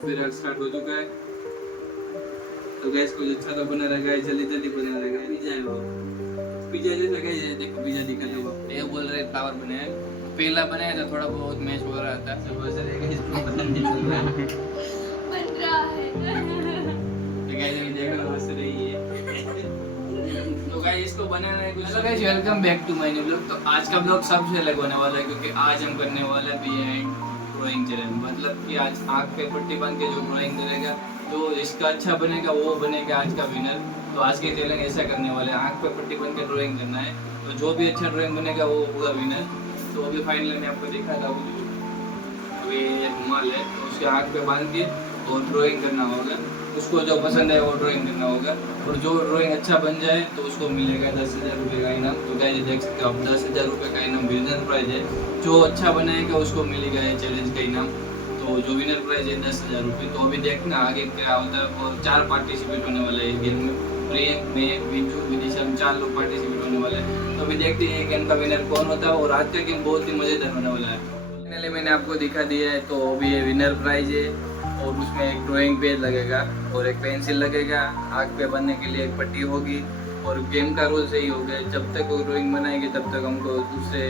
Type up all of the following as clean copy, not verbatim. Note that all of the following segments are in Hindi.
फिर स्टार्ट हो चुका है। तो गैस कुछ अच्छा तो बना रखा है, जल्दी जल्दी बना रखा है। पिज्जा है वो, पिज्जा जैसा गैस है, देखो पिज्जा दिखा दो। ये बोल रहे फ्लावर बनाया है, पहला बनाया था, थोड़ा बहुत मैच हो रहा था, सब ऐसा रहेगा, इसको पता नहीं चल रहा है बन रहा है। तो गैस अभी देखो हंस रही है तो गाइस इसको बनाना है कुछ। Hello guys, welcome back to my new blog. तो आज का ब्लॉग सबसे अलग होने वाला है क्योंकि आज हम करने वाले भी हैं ड्राइंग चैलेंज। मतलब कि आज आँख पे पट्टी बांध के जो ड्राइंग करेगा, जो इसका अच्छा बनेगा वो बनेगा आज का विनर। तो आज के चैलेंज ऐसा करने वाले हैं, आँख पे पट्टी बांध के ड्राइंग करना है। तो जो भी अच्छा ड्राइंग बनेगा वो होगा विनर। तो अभी फाइनल मैं आपको दिखा था, अभी एक रुमाल है तो उसके आँख पे बांध के और ड्राइंग करना होगा। उसको जो पसंद है वो ड्राइंग करना होगा और जो ड्राइंग अच्छा बन जाए तो उसको मिलेगा 10,000 रुपये का इनाम। तो गाइस देख सकते हो आप, 10,000 रुपये का इनाम विनर प्राइज है। जो अच्छा बनाएगा उसको मिलेगा ये चैलेंज का इनाम। तो जो विनर प्राइज है 10,000 रुपये। तो अभी देखना आगे क्या होता है। और 4 पार्टिसिपेट होने वाले हैं इस गेम में, प्रियंक, मैं, बिजू, विदिशा, हम 4 लोग पार्टिसिपेट होने वाले हैं। तो अभी देखते हैं गेम का विनर कौन होता है। और आज का गेम बहुत ही मज़ेदार होने वाला है। फाइनली मैंने आपको दिखा दिया है। तो अभी ये विनर प्राइज है और उसमें एक ड्राइंग पेज लगेगा और एक पेंसिल लगेगा, आग पे बनने के लिए एक पट्टी होगी। और गेम का रूल सही हो गया, जब तक वो ड्राइंग बनाएंगे तब तक हमको दूसरे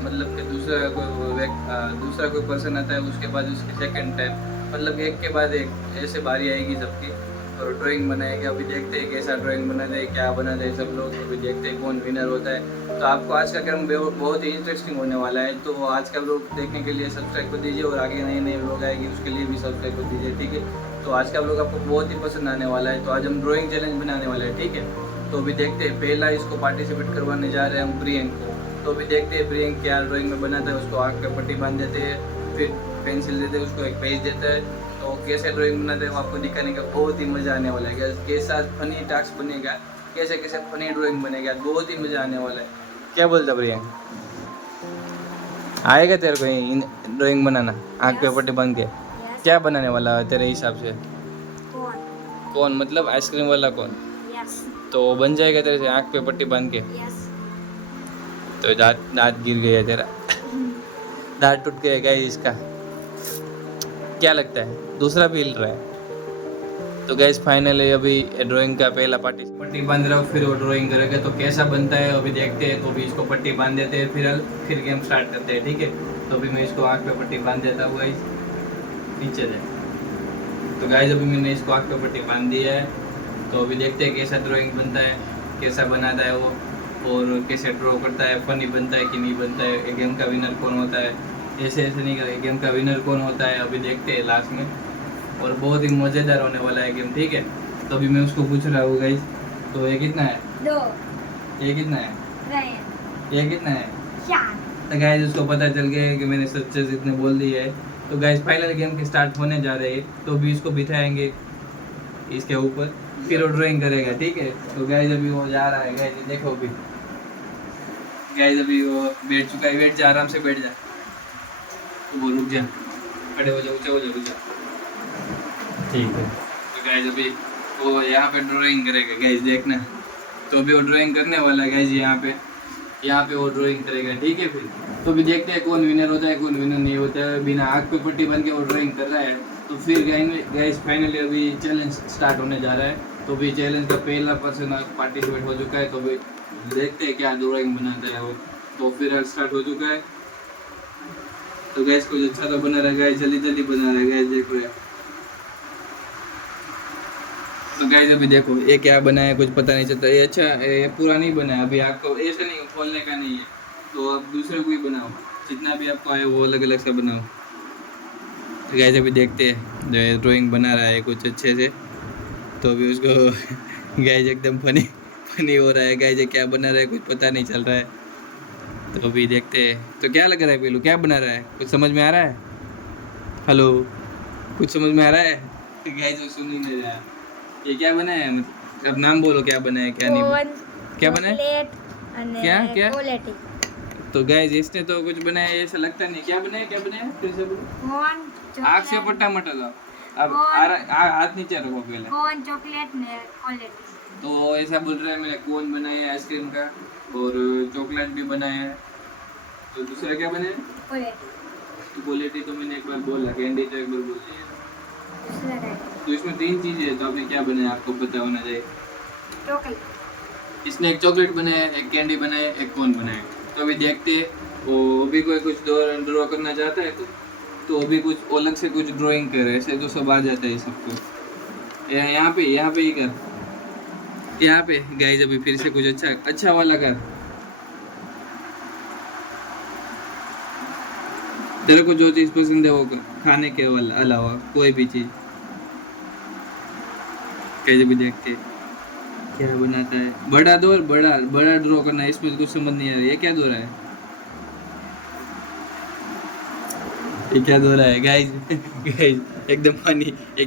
मतलब कि दूसरा कोई पर्सन आता है, उसके बाद उसकी सेकंड टाइम मतलब एक के बाद एक ऐसे बारी आएगी सबकी और ड्राइंग बनाएगा। अभी देखते हैं कैसा ड्राइंग बनाते हैं, क्या बनाते हैं सब लोग। अभी देखते हैं कौन विनर होता है। तो आपको आज का क्रम बहुत ही इंटरेस्टिंग होने वाला है। तो आज का लोग देखने के लिए सब्सक्राइब कर दीजिए और आगे नए नए लोग आएंगे उसके लिए भी सब्सक्राइब कर दीजिए, ठीक है। तो आज का लोग आपको बहुत ही पसंद आने वाला है। तो आज हम ड्राइंग चैलेंज बनाने वाले हैं, ठीक है। तो अभी देखते हैं, पहला इसको पार्टिसिपेट करवाने जा रहे हैं हम प्रियंक को। तो अभी देखते हैं प्रियंक क्या ड्राइंग में बनाता है। उसको आँख पे पट्टी बांध देते हैं, फिर पेंसिल देते हैं, उसको एक पेज देता है। तो कैसे ड्राइंग बनाते हैं वो आपको दिखाने का बहुत ही मज़ा आने वाला है। कैसा फनी टास्क बनेगा, कैसे कैसे फनी ड्राइंग बनेगा, बहुत ही मज़ा आने वाला है। क्या बोलता प्रियंक, आएगा तेरे को ड्राइंग बनाना आँख पे पट्टी बांध के? क्या बनाने वाला है तेरे हिसाब से? कौन मतलब आइसक्रीम वाला कौन? तो बन जाएगा तेरे से आँख पे पट्टी बांध के? तो दांत दांत गिर गया तेरा दांत टूट गया गाइस इसका। क्या लगता है दूसरा भी हिल रहा है? तो गैस फाइनली अभी ड्राइंग का पहला पट्टी बांध रहा हूँ, फिर वो ड्राइंग करेगा। तो कैसा बनता है अभी देखते हैं। तो अभी इसको पट्टी बांध देते हैं, फिर गेम स्टार्ट करते हैं, ठीक है। तो अभी मैं इसको आँख पे पट्टी बांध देता हूँ गाइस, नीचे से। तो गाइस अभी मैंने इसको आँख पे पट्टी बांध दिया है। तो अभी देखते हैं कैसा ड्राइंग बनता है, कैसा बनाता है वो, और कैसे ड्रॉ करता है, फनी बनता है कि नहीं बनता है, गेम का विनर कौन होता है। ऐसे ऐसे नहीं करें, गेम का विनर कौन होता है अभी देखते हैं लास्ट में। और बहुत ही मज़ेदार होने वाला है गेम, ठीक है। तो अभी मैं उसको पूछ रहा हूँ गाइस, तो ये कितना है? 2, ये कितना है? 3, ये कितना है? 4। तो गाइस उसको पता चल गया है कि मैंने सच्चे से इतने बोल दिए है। तो गाइस फाइनल गेम के स्टार्ट होने जा रहे हैं। तो अभी इसको बिठाएंगे इसके ऊपर, फिर वो ड्राइंग करेगा, ठीक है। तो गाइस अभी वो जा रहा है गाइस, देखो अभी गाइस अभी वो बैठ चुका है। बैठ जा, आराम से बैठ जा। तो वो रुक जा, खड़े हो जा, ऊँचा हो जा, रुक जा, ठीक है। तो गाइस अभी वो यहाँ पे ड्राइंग करेगा गाइस, देखना। तो अभी वो ड्राइंग करने वाला है गाइस, यहाँ पे वो ड्राइंग करेगा, ठीक है। फिर तो अभी देखते हैं कौन विनर होता है कौन विनर नहीं होता है। बिना आँख पे पट्टी बन के वो ड्राइंग कर रहा है। तो फिर गाइस फाइनली अभी चैलेंज स्टार्ट होने जा रहा है। तो अभी चैलेंज का पहला पर्सन पार्टिसिपेट हो चुका है। तो अभी देखते हैं क्या ड्राइंग बनाता है वो। तो फिर स्टार्ट हो चुका है। तो गैस कुछ अच्छा तो बना रहा है, जल्दी जल्दी बना रहा है गैस, देखो यार। तो गैस अभी देखो ये क्या बना है कुछ पता नहीं चलता। ये अच्छा ये पूरा नहीं बना है। अभी आपको ऐसा नहीं खोलने का नहीं है, तो आप दूसरे को ही बनाओ, जितना भी आपको आए वो अलग अलग सा बनाओ। तो गैस अभी देखते हैं, जो ड्राइंग बना रहा है कुछ अच्छे से। तो अभी उसको गैस एकदम फनी फनी हो रहा है गैस, ये क्या बना रहा है कुछ पता नहीं चल रहा है। तो अभी देखते हैं। तो क्या लग रहा है पहलू, क्या बना रहा है, कुछ समझ में आ रहा है? हेलो, कुछ समझ में आ रहा है? तो गाइस वो सुन ही नहीं रहा। ये क्या बना है, मतलब अब नाम बोलो, क्या बना है क्या नहीं बना? क्या बना है? क्या क्या? तो गाइस इसने तो कुछ बनाया है, ऐसा लगता नहीं। क्या बनाया, क्या बनाया, फिर से बोलो। आग से पट्टा मटा दो। अब हाथ नीचे रखो पहले। कौन चॉकलेट ने क्वालिटी। तो ऐसा बोल रहा है मैंने कोन बनाया है आइसक्रीम का, और चॉकलेट भी बनाया है। तो दूसरा क्या बनाया? क्वालिटी। तो क्वालिटी तो मैंने एक बार बोला, कैंडी तो एक बार बोल दिया। तो इसमें 3 चीजें है, तो आपने क्या बनाया आपको पता होना चाहिए। चॉकलेट। इसने एक चॉकलेट बनाया, एक कैंडी बनाया, एक कोन बनाया। तो अभी देखते हैं वो भी कोई कुछ ड्रॉ करना चाहता है तो अभी कुछ अलग से कुछ ड्राइंग करे, ऐसे तो सब आ जाता है सबको। यहाँ पे ही कर, यहाँ पे गाइस अभी फिर से कुछ अच्छा वाला कर। तेरे को जो चीज पसंद है वो कर, खाने के अलावा कोई भी चीज। कैसे भी देखते क्या बनाता है। बड़ा दो और बड़ा ड्रॉ करना है, इसमें कुछ समझ नहीं आ रहा। ये क्या दो रहा है, ये क्या दो रहा है गाइस? गाइस एकदम फनी। ये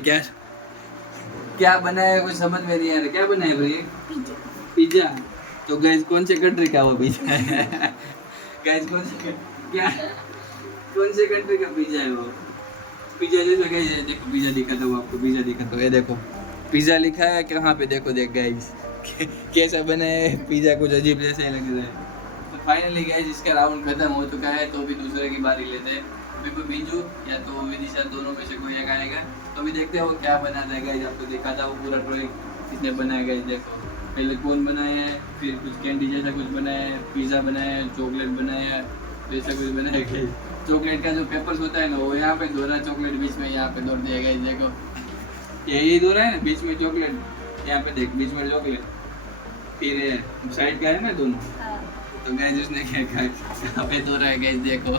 क्या बनाया है, कुछ समझ में नहीं आ रहा। क्या बनाया भाई? पिज्जा। पिज्जा। तो गाइस कौन से कंट्री का वो पिज्जा है? गाइस कौन से कंट्री का पिज्जा है वो? पिज्जा जैसे गाइस देखो, पिज्जा दिखाता हूँ आपको, पिज्जा दिखाता हूँ। ये देखो पिज्जा लिखा है कहाँ पे, देखो देख गाइस कैसा बना है पिज्जा, कुछ अजीब जैसे लग रहा है। तो फाइनली गाइस इसका राउंड खत्म हो चुका है, तो भी दूसरे की बारी लेते हैं। अभी कोई बिंजू या तो विदिशा, दोनों में से कोई एक आएगा। तो अभी देखते हैं वो क्या बनाता है गाइस। आपको दिखाता हूँ पूरा ड्राइंग इसने बनाया गाइस। देखो पहले कोन बनाया है, फिर कुछ कैंडी जैसा कुछ बनाया है, पिज्जा बनाया है, चॉकलेट बनाया है, ऐसा कुछ बनाया है। चॉकलेट का जो पेपर्स होता है ना, वो यहाँ पे दो रहा, चॉकलेट बीच में यहाँ पे दौड़ दिया गाइस। देखो यही दो रहा है ना, बीच में चॉकलेट, यहाँ पे देख बीच में चॉकलेट, फिर साइड का है ना दोनों। तो गाइस उसने क्या कहा, यहाँ पे दो रहा है गाइस देखो।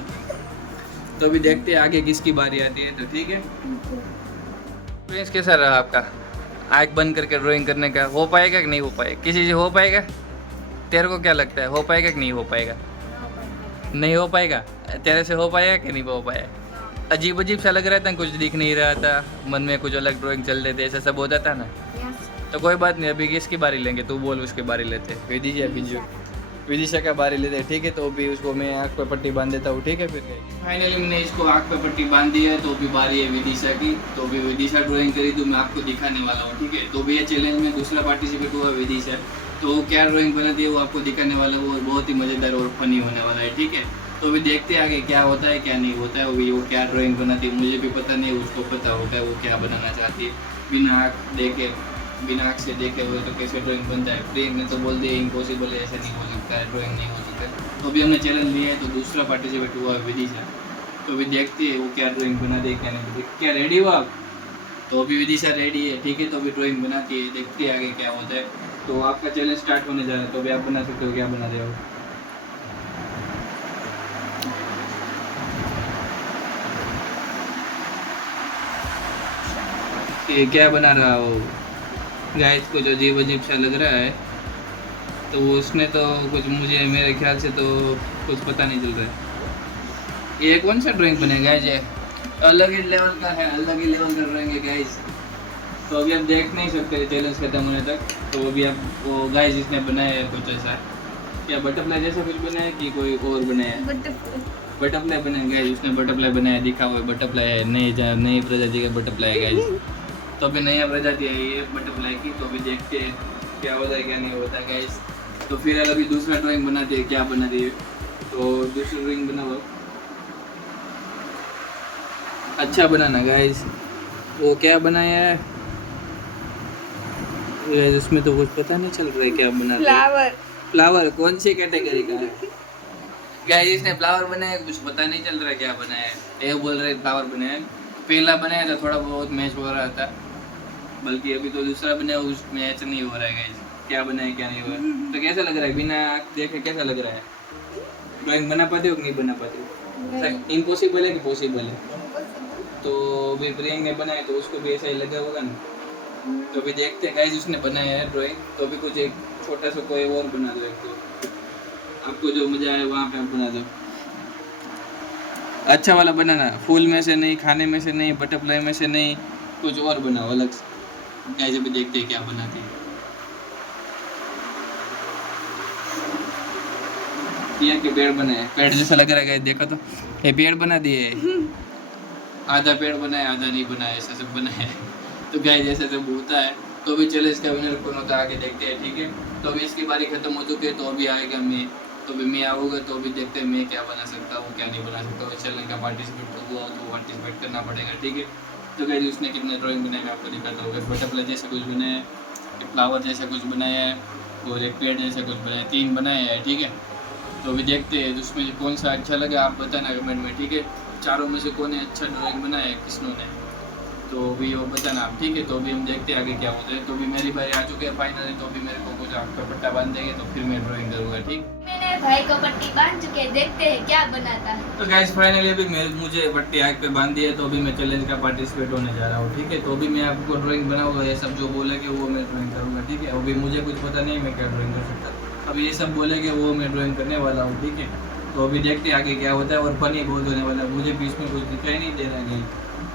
तो अभी देखते हैं आगे किसकी बारी आती है। तो ठीक है, प्रिंस कैसा रहा आपका आँख बंद करके ड्राइंग करने का? हो पाएगा कि नहीं हो पाएगा? किसी से हो पाएगा? तेरे को क्या लगता है, हो पाएगा कि नहीं हो पाएगा? नहीं हो पाएगा। तेरे से हो पाएगा कि नहीं हो पाएगा? अजीब अजीब सा लग रहा था, कुछ दिख नहीं रहा था, मन में कुछ अलग ड्राइंग चल रहे थे, ऐसा सब होता था ना। तो कोई बात नहीं, अभी किसकी बारी लेंगे? तू बोल, उसकी बारी लेते। विदिशा का बारी लेते हैं, ठीक है। तो अभी उसको मैं आँख पे पट्टी बांध देता हूँ, ठीक है। फिर फाइनली मैंने इसको आँख पे पट्टी बांध दी है, तो अभी बारी है विदिशा की। तो अभी विदिशा ड्राइंग करी तो मैं आपको दिखाने वाला हूँ, ठीक है। तो अभी ये चैलेंज में दूसरा पार्टिसिपेट हुआ विदिशा, तो क्या ड्राइंग बनाती है वो आपको दिखाने वाला हूँ, और बहुत ही मज़ेदार और फनी होने वाला है, ठीक है। तो अभी देखते हैं आगे क्या होता है क्या नहीं होता है। अभी वो क्या ड्राइंग बनाती है मुझे भी पता नहीं, उसको पता होता है वो क्या बनाना चाहती है। बिना आँख से देखे हुए तो कैसे ड्राइंग बनता है? प्रियंक ने तो बोल दिया इम्पॉसिबल है, ऐसा नहीं हो सकता है, ड्राइंग नहीं हो सकता है। तो अभी हमने चैलेंज लिया है, तो दूसरा पार्टिसिपेट हुआ विदिशा। तो अभी देखते हैं वो क्या ड्राइंग बनाती है क्या नहीं। क्या रेडी हो आप? तो अभी विदिशा रेडी है, ठीक है। तो अभी ड्राइंग बनाती है, देखते हैं आगे क्या होता है। तो आपका चैलेंज स्टार्ट होने जा रहा है, तो अभी आप बना सकते हो, क्या बना रहे हो? ये क्या बना रहा हो गाइस? कुछ अजीब सा लग रहा है। तो उसने तो कुछ, मुझे मेरे ख्याल से तो कुछ पता नहीं चल रहा है। ये कौन सा ड्राइंग बनेगा गाइस? ये अलग ही लेवल का है, अलग ही लेवल का ड्राइंग है गाइस। तो अभी आप देख नहीं सकते चैलेंज खत्म होने तक। तो अभी आप वो गाइस इसने बनाया है कुछ ऐसा, क्या बटरफ्लाई जैसा कुछ बनाया कि कोई और बनाया है? बटरफ्लाई बनाया गाइस, उसने बटरफ्लाई बनाया, दिखा हुआ है बटरफ्लाई है, नई प्रजाति का बटरफ्लाई है गाइस। तो अभी नया प्रजाति है ये बटरफ्लाई की। तो अभी देखते हैं क्या होता है क्या नहीं होता है गाइस। तो फिर अभी दूसरा ड्राइंग बनाते हैं, क्या बनाती है? तो दूसरी ड्राइंग बनाओ, अच्छा बनाना गाइस। वो क्या बनाया है गाइस? उसमें तो कुछ पता नहीं चल रहा है क्या बना रहा है। फ्लावर कौन सी कैटेगरी का है गाइस? इसने फ्लावर बनाया, कुछ पता नहीं चल रहा है क्या बनाया है। ये बोल रहे फ्लावर बनाया, पहला बनाया था थोड़ा बहुत मैच हो रहा था, बल्कि अभी तो दूसरा बनाया उस मैच नहीं हो रहा है गाइस। क्या बनाया क्या नहीं हुआ। तो कैसा लग रहा है बिना देखे, कैसा लग रहा है? ड्राइंग बना पाते हो कि नहीं बना पाते हो? इम्पॉसिबल है कि पॉसिबल है? तो अभी प्रियंक ने बनाया तो उसको भी ऐसा ही लगा होगा ना। तो अभी देखते हैं गाइस, उसने बनाया है ड्राइंग। तो अभी कुछ एक छोटा सा कोई और बना दो, एक तो आपको जो मजा आए वहाँ पे आप बना दो। अच्छा वाला बनाना, फूल में से नहीं, खाने में से नहीं, बटरफ्लाई में से नहीं, कुछ और बनाओ अलग से। गाइस अभी देखते हैं क्या बनाती है। ये के पेड़ बने, पेड़ जैसा लग रहा है गाइस, देखो तो ये पेड़ बना दिए, आधा पेड़ बनाया आधा नहीं बनाया, ऐसा सब बनाया। तो गाइस ऐसा सब होता है। तो अभी चैलेंज का विनर कौन होता है आगे देखते हैं, ठीक है। तो अभी इसकी बारी खत्म हो चुकी है, तो अभी आएगा मैं। तो अभी मैं आऊँगा, तो अभी देखते हैं मैं क्या बना सकता हूँ क्या नहीं बना सकता हूँ। चैलेंज का पार्टिसिपेट हुआ तो पार्टिसिपेट करना पड़ेगा, ठीक है। तो गाइस उसने कितने ड्राइंग बनाए मैं आपको दिखाता हूँ। एक बटरफ्लाई जैसा कुछ बनाया है, एक फ्लावर जैसा कुछ बनाया है और एक पेड़ जैसा कुछ बनाया है। 3 बनाए हैं, ठीक है। तो अभी देखते हैं उसमें कौन सा अच्छा लगा, आप बताना कमेंट में, ठीक है। चारों में से कौन ने अच्छा ड्राइंग बनाया है, किसने, तो भी वो बताना आप, ठीक है। तो अभी हम देखते हैं आगे क्या होता है। तो भी मेरी बारी आ चुकी है फाइनली, तो अभी मेरे को कुछ आपका पट्टा बांध देंगे तो फिर मैं ड्राइंग करूँगा, ठीक। मैंने भाई को पट्टी बांध चुके हैं, देखते हैं क्या बनाता है। तो गाइस फाइनली अभी मुझे पट्टी आग पे बांध दी है, तो अभी मैं चैलेंज का पार्टिसिपेट होने जा रहा हूँ, ठीक है। तो अभी मैं आपको ड्राइंग बनाऊंगा, ये सब जो बोलेंगे वो मैं ड्राइंग करूँगा, ठीक है। अभी मुझे कुछ पता नहीं मैं क्या ड्राइंग कर सकता, अभी ये सब बोलेंगे वो मैं ड्राइंग करने वाला हूँ, ठीक है। तो अभी देखते हैं आगे क्या होता है। और फनी बहुत होने वाला है, मुझे बीच में कुछ दिखाई नहीं दे रहा है,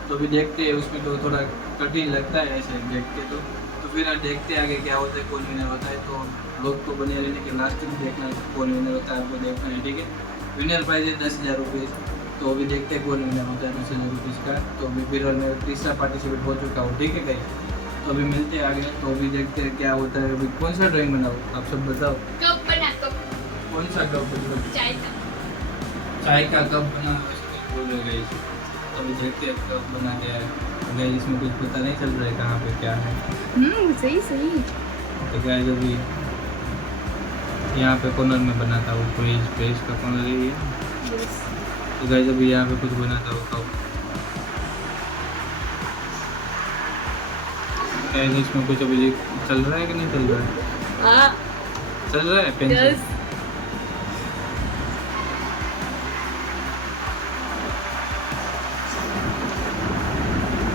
तो अभी देखते हैं। उसमें तो थोड़ा कठिन लगता है ऐसे देख के, तो फिर देखते हैं आगे क्या होता है, कौन विनर होता है। तो लोग को बने रहने के लास्ट में देखना कौन विनर होता है, आपको देखना है, ठीक है। विनर प्राइज है 10,000 रुपीज़। तो अभी देखते हैं कौन विनर होता है 10,000 रुपीज़ का। तो अभी फिर मैं तीसरा पार्टिसिपेट हो चुका हूँ, ठीक है गाइस। तो अभी मिलते हैं आगे, तो अभी देखते हैं क्या होता है। अभी कौन सा ड्राइंग बनाओ आप सब बताओ। कब बना कब? कौन सा कप मतलब चाय का। चाय का कप बना बोल रहे गाइस। तो अभी देखते हैं कप बना गया है गाइस, इसमें कुछ पता नहीं चल रहा है कहाँ पे क्या है। सही सही। तो गाइस अभी यहाँ पे कॉर्नर में बनाता हूँ, पेज का कॉर्नर ही है। तो गाइस अभी यहाँ पे कुछ बनाता हूँ कप। गाइस इसमें कुछ अभी चल रहा है कि नहीं चल रहा है? हाँ। चल रहा है पेंसिल।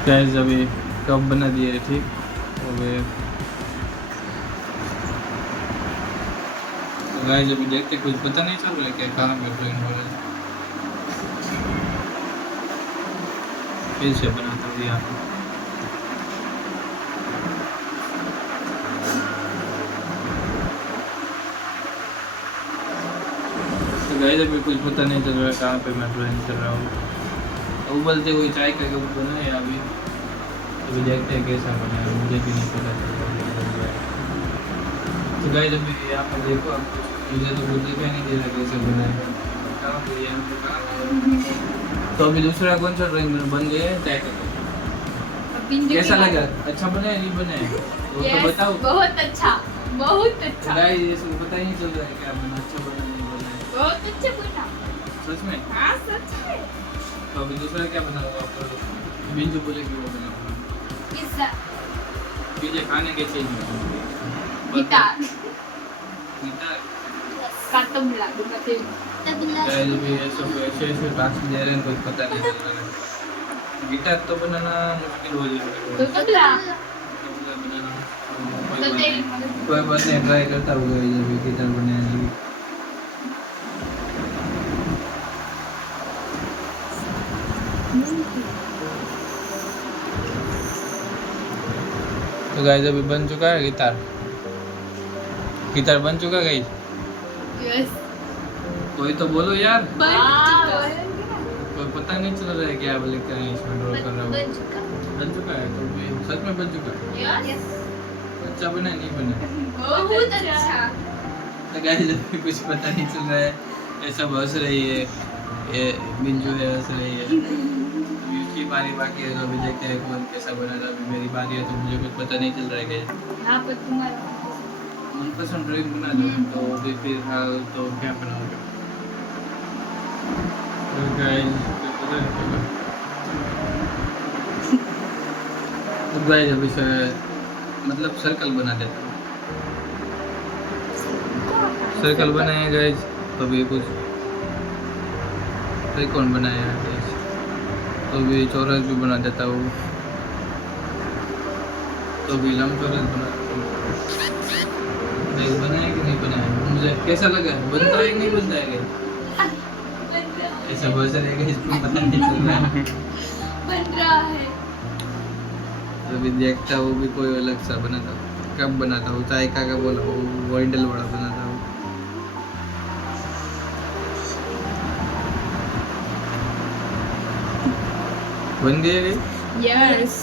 गाइस अभी कप बना दिया है, ठीक। तो गाइस अभी देखते कुछ पता नहीं चल रहा है क्या कहाँ पे ड्राइंग हो रहा है। फिर से बनाता हूँ यहाँ पे। तो गाइस अभी कुछ पता नहीं चल रहा है कहाँ पे मैं ड्राइंग कर रहा हूँ। उबलते हुए चाय का कप बना है अभी देखते हैं कैसा बना है, मुझे भी नहीं पता चल रहा है। तो गाइस अभी यहाँ पर देखो, मुझे तो कुछ दिखाई नहीं दे रहा कैसे बना है। तो अभी दूसरा कौन सा ड्राइंग बन गया है चाय का कप। कैसा लगा, अच्छा बना है नहीं बना है वो तो बताओ। बहुत अच्छा, बहुत अच्छा। गाइस इसमें पता ही नहीं चल रहा है क्या बना, अच्छा बना नहीं बना है। बहुत अच्छा बना। सच में? हाँ सच में। तो अभी दूसरा क्या बनाओगे आप? बिंजू बोलेगी वो बनाओ। पिज़्ज़ा। पिज़्ज़ा खाने के चीज में गिटार। गिटार का तबला। गाइस अभी ऐसे टास्क दे रहे हैं, कुछ पता नहीं चल रहा है। गिटार तो बनाना मुश्किल हो जाएगा। तो तबला। तबला बनाना तो तेरी कोई बात नहीं, ट्राई करता हूँ गाइस अभी गिटार बनाने की। तो गाइस अभी बन चुका है गिटार बन चुका है गाइस। यस। कोई तो बोलो यार, बन चुका। कोई पता नहीं चल रहा है क्या बोले क्या है इसमें ड्रॉ कर रहा हूँ। बन चुका। है तो भी सच में बन चुका है। यस। अच्छा बना नहीं बना? बहुत अच्छा। तो गाइस अभी कुछ पता नहीं चल रहा है, ऐसा हंस रही है ये बिंजू है, हंस रही है। अभी उसकी बारी बाकी है, तो अभी देखते हैं कौन कैसा बना था। अभी मेरी बारी है तो मुझे कुछ पता नहीं चल रहा है गाइस। यहाँ पर तुम्हारा मनपसंद ड्राइंग बना दो तो अभी फिर हाँ तो क्या बनाओगे? तो गाइस पता नहीं चला। तो गाइस अभी से मतलब सर्कल बना देता हूँ। सर्कल बनाए गाइस, तो अभी कुछ त्रिकोण बनाया है गाइस, तो अभी चौरस भी बना देता हूँ। तो अभी लंबचौरस बना देता हूँ। बनाया कि नहीं बनाया, मुझे कैसा लगा, बनता है कि नहीं बनता है गाइस? ऐसा बहुत सारे गाइस इसको पता नहीं चल रहा है। बन रहा है। तो अभी देखता हूँ भी कोई अलग सा बनाता हूँ। कब बनाता हूँ चाय का बोला वो वॉइंडल बड़ा बनाता हूँ। बन गए गई। यस।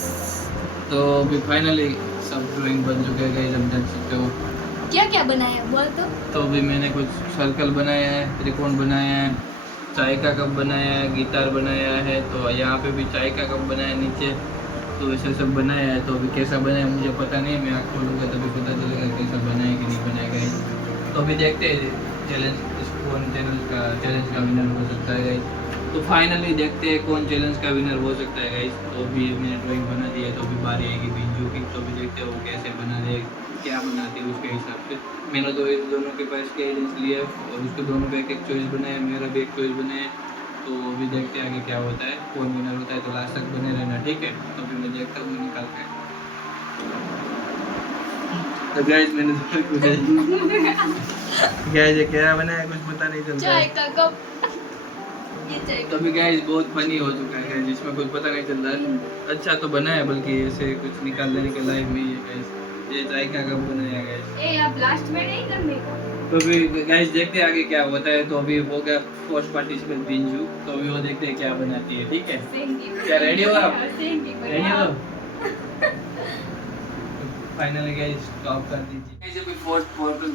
तो अभी फाइनली सब ड्राइंग बन चुके हैं गाइस, आप देख सकते हो। क्या क्या बनाया बोल तो अभी मैंने कुछ सर्कल बनाया है, त्रिकोण बनाया है, चाय का कप बनाया है, गिटार बनाया है। तो यहाँ पे भी चाय का कप बनाया है नीचे, तो ऐसा सब बनाया है। तो अभी कैसा बनाया मुझे पता नहीं, मैं आँख खोलूँगा तभी पता चलेगा कैसा बनाया कि नहीं बनाया गाइस। तो अभी देखते हैं चैलेंज कौन चैलेंज का विनर हो सकता है गाइस। तो फाइनली देखते हैं कौन चैलेंज का विनर हो सकता है गाइस। तो अभी मैंने ड्राइंग बना दी है, तो अभी बारी आएगी बिंजू की। तो अभी देखते हैं वो कैसे बना दे, क्या बनाती है उसके हिसाब से। मैंने तो इन दोनों के पास गाइडेंस लिया और उसके दोनों का एक एक चॉइस बनाया, मेरा भी एक चॉइस बनाया। तो अभी देखते हैं आगे क्या होता है, कौन विनर होता है। तो लास्ट तक बने रहना, ठीक है। तो अभी मैं देखता हूँ निकाल के। तो गाइस मैंने गाइस ये क्या बनाया कुछ पता नहीं चल रहा चाय है। का कप, ये चाय तो अभी गाइस बहुत फनी हो चुका है जिसमें कुछ पता नहीं चल रहा है। अच्छा तो बना है, बल्कि ऐसे कुछ निकाल देने के लायक नहीं है गाइस। ये चाय का कप बनाया गाइस। ए अब लास्ट में नहीं करने का। तो अभी गाइस देखते हैं आगे क्या होता है। तो अभी हो गया फर्स्ट पार्टिसिपेंट बिंजू। तो अभी वो देखते हैं क्या बनाती है, ठीक है। क्या रेडी हो आप? रेडी हो? फाइनली गाइस स्टॉप कर दीजिए गाइस। अभी फोर्थ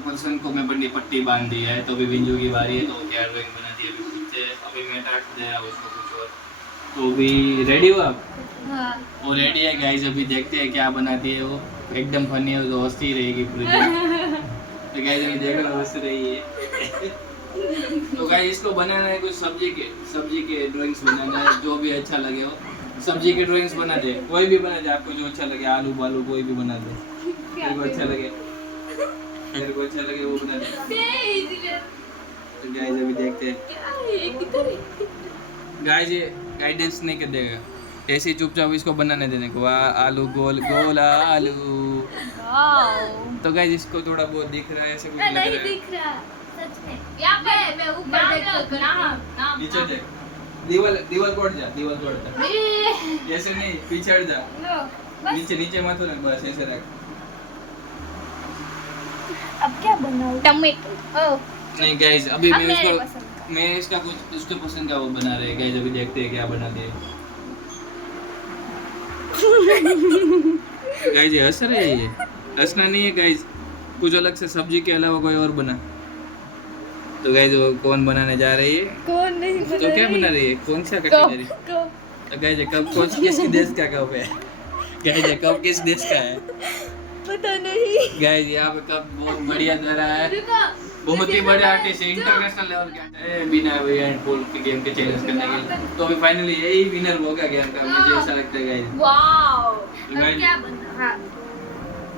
पर्सन को मैं बड़ी पट्टी बांध दी है। तो अभी बिंजू की बारी है। तो क्या ड्राइंग बनाती है अभी पीछे। अभी मैं काट दिया उसको कुछ और। तो अभी रेडी हो आप? हाँ। वो रेडी है गाइस। अभी देखते हैं क्या बनाती है वो। एकदम फनी है तो हंसती रहेगी पूरी दिन। तो गाइस अभी देखो हंस रही है। तो गाइस इसको बनाना है कुछ सब्जी के ड्राइंग्स बनाना है, जो भी अच्छा लगे हो। सब्जी के ड्राइंग्स बना दे, कोई भी बना दे आपको जो अच्छा लगे। आलू बालू कोई भी बना दे, मेरे को अच्छा लगे वो बना दे। तो गाइस अभी देखते हैं। गाइस ये गाइडेंस नहीं कर देगा, ऐसे ही चुपचाप इसको बनाने देने को। आलू गोल गोल आलू। तो गाइस इसको थोड़ा बहुत दिख रहा है, ऐसे कुछ लग रहा नहीं है। दिख रहा सच में। यहाँ पे मैं ऊपर देख कर नाम नीचे देख, दीवार तोड़ जा। ऐसे नहीं, पीछे हट जा। नीचे मत रख, बस ऐसे रख। अब क्या बनाऊं? टमाटो। ओह नहीं गाइस अभी अब मैं मेरे इसको पसंद का। मैं इसका कुछ उसके पसंद का वो बना रहे हैं गाइस। अभी देखते हैं क्या बना दे। गाइस ये हंस रहे हैं, ये हंसना नहीं है गाइस। कुछ अलग से सब्जी के अलावा कोई और बना। तो गाइस वो कौन बनाने जा रही है? कौन नहीं बना तो क्या बना रही है? कौन सा कैटेगरी? तो गाइस ये कप किस देश का कप है? गाइस ये कप किस देश का है? पता नहीं। गाइस यहाँ पे कप बहुत बढ़िया दे रहा है। बहुत ही बड़े आर्टिस्ट है, इंटरनेशनल लेवल के बिना एंड पोल के गेम के चैलेंज करने के लिए। तो अभी फाइनली यही विनर होगा गेम का, मुझे ऐसा लगता है गाइस। वाओ तो guys, क्या बना?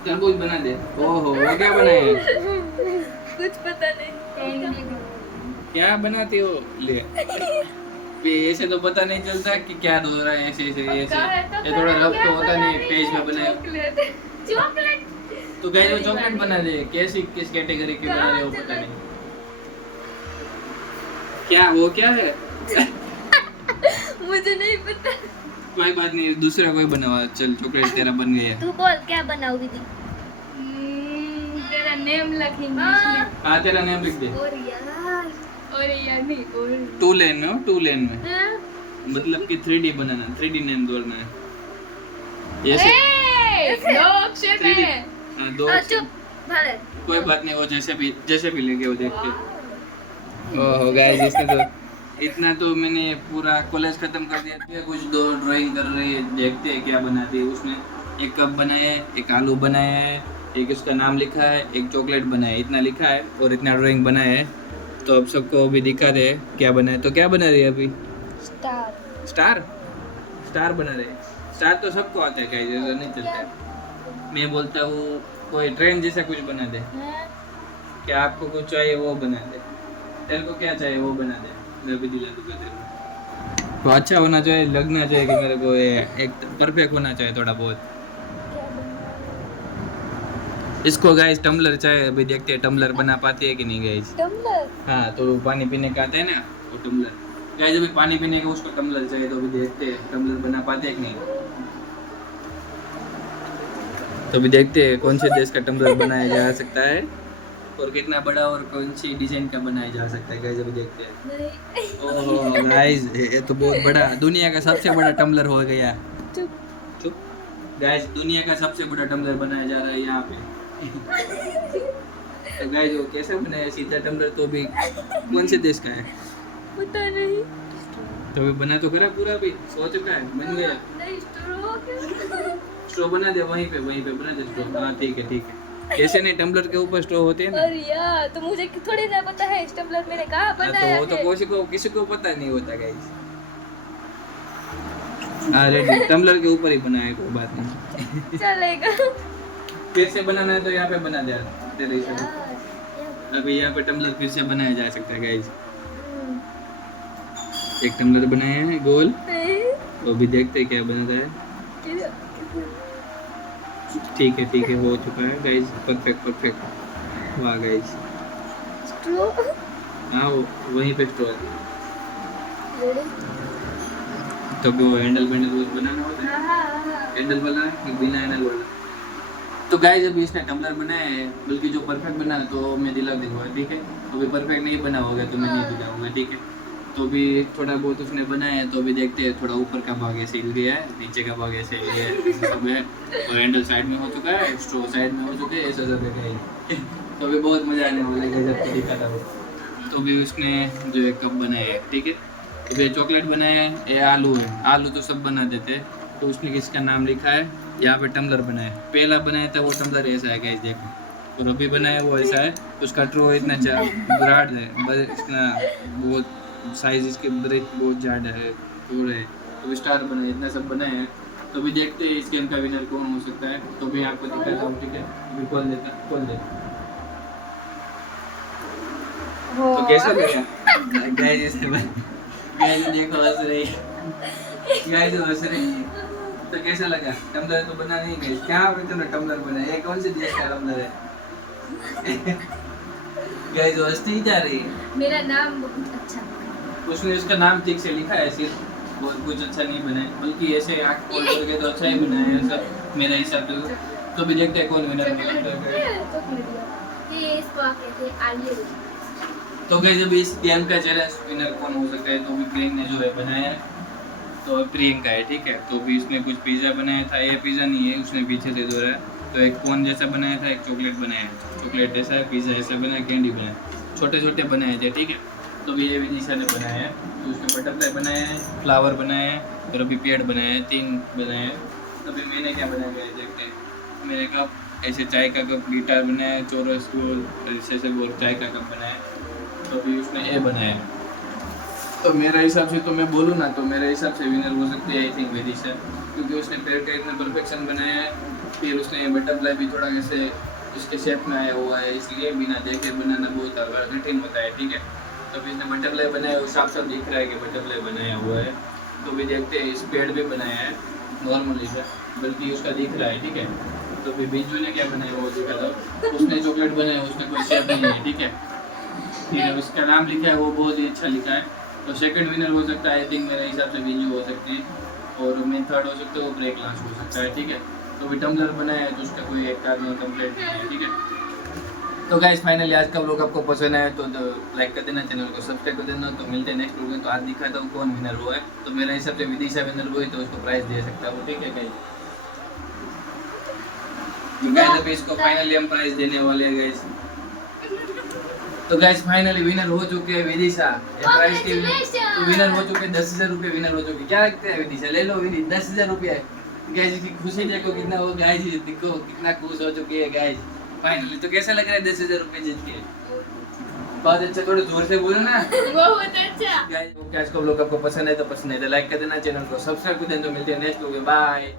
चल कुछ बना दे। ओहो वो क्या बनाया है? कुछ पता नहीं। क्या बनाती हो? ले पे ऐसे तो पता नहीं चलता कि क्या धो रहा है। ऐसे ये थोड़ा रफ तो होता नहीं, पेज में बनाया। चॉकलेट। तो गाइस वो चॉकलेट बना दे। कैसी किस कैटेगरी के बना रहे हो पता नहीं। क्या वो क्या है? मुझे नहीं पता। कोई बात नहीं, दूसरा कोई बनवा। चल चॉकलेट तेरा बन गया। तू बोल क्या बनाओगी दी? तेरा नेम लिख इंग्लिश में। हाँ तेरा नाम लिख दे। और यार नहीं और 2 लेन में हो, 2 लेन में मतलब कि 3D बनाना, 3D नेम जोड़ना है। ऐसे दो अक्षर में है। हाँ 2 चुप भले। कोई बात नहीं, वो जैसे भी लेंगे वो देख के। ओह गाइस इसने तो इतना तो मैंने पूरा कॉलेज खत्म कर दिया। फिर कुछ 2 ड्राइंग कर रही है, देखते हैं क्या बनाती है। उसने एक कप बनाया है, एक आलू बनाया है, एक उसका नाम लिखा है, एक चॉकलेट बनाया है। इतना लिखा है और इतना ड्राइंग बनाया है। तो अब सबको अभी दिखा रहे हैं क्या बना है। तो क्या बना रही है अभी? स्टार बना रहे हैं। स्टार तो सबको आता है गाइस, ऐसा नहीं चलता है। मैं बोलता हूँ कोई ट्रेन जैसा कुछ बना दे। क्या आपको कुछ चाहिए वो बना दे। तेरे को क्या चाहिए वो बना दे, मैं भी दिला दूंगा तेरे को। तो अच्छा होना चाहिए, लगना चाहिए कि मेरे को ये एक परफेक्ट होना चाहिए थोड़ा बहुत। इसको गाइस टम्बलर चाहिए। अभी देखते हैं टम्बलर बना पाती है कि नहीं गाइस। टम्बलर? हाँ तो पानी पीने का आता है ना वो टम्बलर। गाइस अभी पानी पीने का उसको टम्बलर चाहिए। तो अभी देखते हैं टम्बलर बना पाते हैं कि नहीं। तो अभी देखते हैं कौन से देश का टम्बलर बनाया जा सकता है और कितना बड़ा और कौन सी डिजाइन का बनाया जा सकता है। गाइस अभी देखते हैं। ओह गाइस ये तो बहुत बड़ा, दुनिया का सबसे बड़ा टम्बलर हो गया। चुप गाइस, दुनिया का सबसे बड़ा टम्बलर बनाया जा रहा है यहाँ पे। तो गाइस वो कैसे बनाया सीधा टम्बलर? तो अभी कौन से देश का है पता नहीं। तो अभी बना तो करा पूरा, अभी सो चुका है, बन गया। नहीं स्ट्रॉ स्ट्रॉ बना दे वहीं पे बना दे स्ट्रॉ। हाँ ठीक है ऐसे नहीं, टम्बलर के ऊपर स्ट्रॉ होते हैं ना। अरे यार तो मुझे थोड़ी ना पता है इस टम्बलर मैंने कहा बनाया तो वो तो है। किसी को पता नहीं होता गाइस। हाँ रेडी, टम्बलर के ऊपर ही बनाया, कोई बात नहीं। चलेगा। कैसे बनाना है तो यहाँ पे बना दे तेरे हिसाब से। अभी यहाँ पे टम्बलर फिर से बनाया जा सकता है गाइस। एक टम्बलर बनाया है गोल, तो अभी देखते हैं क्या बनता है। ठीक है हो चुका है गाइस, परफेक्ट। वाह गाइस, स्ट्रॉ हाँ वहीं पे स्ट्रॉ है। तो वो हैंडल वो बनाना होता है, हैंडल वाला है बिना हैंडल वाला। तो गाइस अभी इसने टम्बलर बनाया है, बल्कि जो परफेक्ट बना है तो मैं दिला दूंगा, ठीक है। अभी परफेक्ट नहीं बना होगा तो मैं नहीं दिलाऊंगा, ठीक है। तो भी थोड़ा बहुत उसने बनाया है, तो अभी देखते हैं। थोड़ा ऊपर का भाग ऐसे हिल गया है, नीचे का भाग ऐसे हिल गया है, ऐसे सब है। और हैंडल साइड में हो चुका है, स्ट्रो साइड में हो चुके हैं, ऐसा सब है। तो अभी बहुत मजा आने वाला है जब दिखा था वो। तो भी उसने जो एक कप बनाया है, ठीक है। तो ये चॉकलेट बनाया है, ये आलू है। आलू तो सब बना देते हैं, तो उसने किसका नाम लिखा है यहाँ पे, टम्बलर बनाया है। पहला बनाया था वो टम्बलर ऐसा है गाइस, देखो। और अभी बनाया वो ऐसा है, उसका ट्रो इतना ब्राड है, इतना बहुत साइज इसके ब्रेथ बहुत ज़्यादा है, पूरा है। तो स्टार बनाए, इतना सब बनाए हैं। तो भी देखते हैं इस गेम का विनर कौन हो सकता है। तो भी आपको दिखाता हूँ, ठीक है। अभी खोल दे। तो कैसा लगा गाइस? गाइस देखो हंस रही है। तो कैसा लगा? टम्बलर तो बना नहीं गाइस, क्या तुमने टम्बलर बनाया? ये कौन से देश का टम्बलर है? गाइस हंसती ही जा रही है। मेरा नाम बहुत अच्छा उसने इसका नाम ठीक से लिखा है, सिर्फ बहुत कुछ अच्छा नहीं बनाया, बल्कि ऐसे आँख खोल करके तो अच्छा ही बनाया है सब मेरा हिसाब से। तो भी देखते हैं कौन विनर होगा। तो गाइस अभी इस गेम का चैलेंज विनर कौन हो सकता है? तो भी प्रियंक ने जो है बनाया है, तो प्रियंका है, ठीक है। तो भी उसने कुछ पिज़्ज़ा बनाया था, ये पिज़्ज़ा नहीं है, उसने पीछे से दो रहा है। तो एक कोन जैसा बनाया था, एक चॉकलेट बनाया है। चॉकलेट ऐसा है, पिज़्ज़ा ऐसा बनाया, कैंडी बनाया, छोटे बनाए थे, ठीक है। तो भी ये विदिशा ने बनाया है। तो उसने बटरफ्लाई बनाया है, फ्लावर बनाया है, और अभी पेड़ बनाया है, 3 बनाए हैं। तो अभी मैंने क्या बनाया है देखते हैं। मेरे कप ऐसे चाय का कप, गिटार बनाया है, चोरस गोल ऐसे से और चाय का कप बनाया है। तो अभी उसने ये बनाया है। तो मेरे हिसाब से तो मैं बोलूँ ना, तो मेरे हिसाब से विनर हो सकती है आई थिंक विदिशा, क्योंकि उसने पेड़ का इतना परफेक्शन बनाया है। फिर उसने बटरफ्लाई भी थोड़ा ऐसे उसके शेप में आया हुआ है, इसलिए बिना देखे बनाना बहुत कठिन होता है, ठीक है। तो अभी इसने बटरफ्लाई बनाया, वो साफ साफ दिख रहा है कि बटरफ्लाई बनाया हुआ है। तो भी देखते हैं, इस पेड़ भी बनाया है नॉर्मली सा, बल्कि उसका दिख रहा है, ठीक है। तो अभी बिंजू ने क्या बनाया वो दिखा दो। उसने चॉकलेट बनाया, उसने कोई शेप नहीं है, ठीक है। फिर उसका नाम लिखा है, वो बहुत ही अच्छा लिखा है। तो सेकंड विनर हो सकता है आई थिंक मेरे हिसाब से बिंजू हो सकती है, और मैं थर्ड हो सकता है वो ब्रेक लास्ट हो सकता है, ठीक है। तो भी टम्बलर बनाया है, तो उसका कोई एक कारण कंप्लीट नहीं है, ठीक है। तो गाइस फाइनली आज का व्लॉग आपको पसंद आया तो लाइक कर देना, चैनल को सब्सक्राइब कर देना। तो मिलते हैं नेक्स्ट व्लॉग में। तो आज दिखाता हूँ कौन विनर हुआ है। तो मेरे हिसाब से विदिशा विनर हुई, तो उसको प्राइस दे सकता हूँ, ठीक है गाइस। तो गाइस अभी इसको फाइनली हम प्राइस देने वाले हैं गाइस। तो गाइस फाइनली विनर हो चुके हैं विदिशा। प्राइस के विनर हो चुके हैं, 10,000 रुपये विनर हो चुके। क्या लगता है विदिशा? ले लो विनी, 10,000 रुपये। गाइस इसकी खुशी देखो कितना हो, गाइस देखो कितना खुश हो चुकी है गाइस फाइनली। तो कैसा लग रहा है 10,000 रुपये जीत के? बहुत अच्छा, थोड़े जोर से बोलो ना। बहुत अच्छा। गाइस आज का व्लॉग आपको पसंद है तो पसंद है तो लाइक कर देना, चैनल को सब्सक्राइब कर देना। तो मिलते हैं नेक्स्ट व्लॉग में, बाय।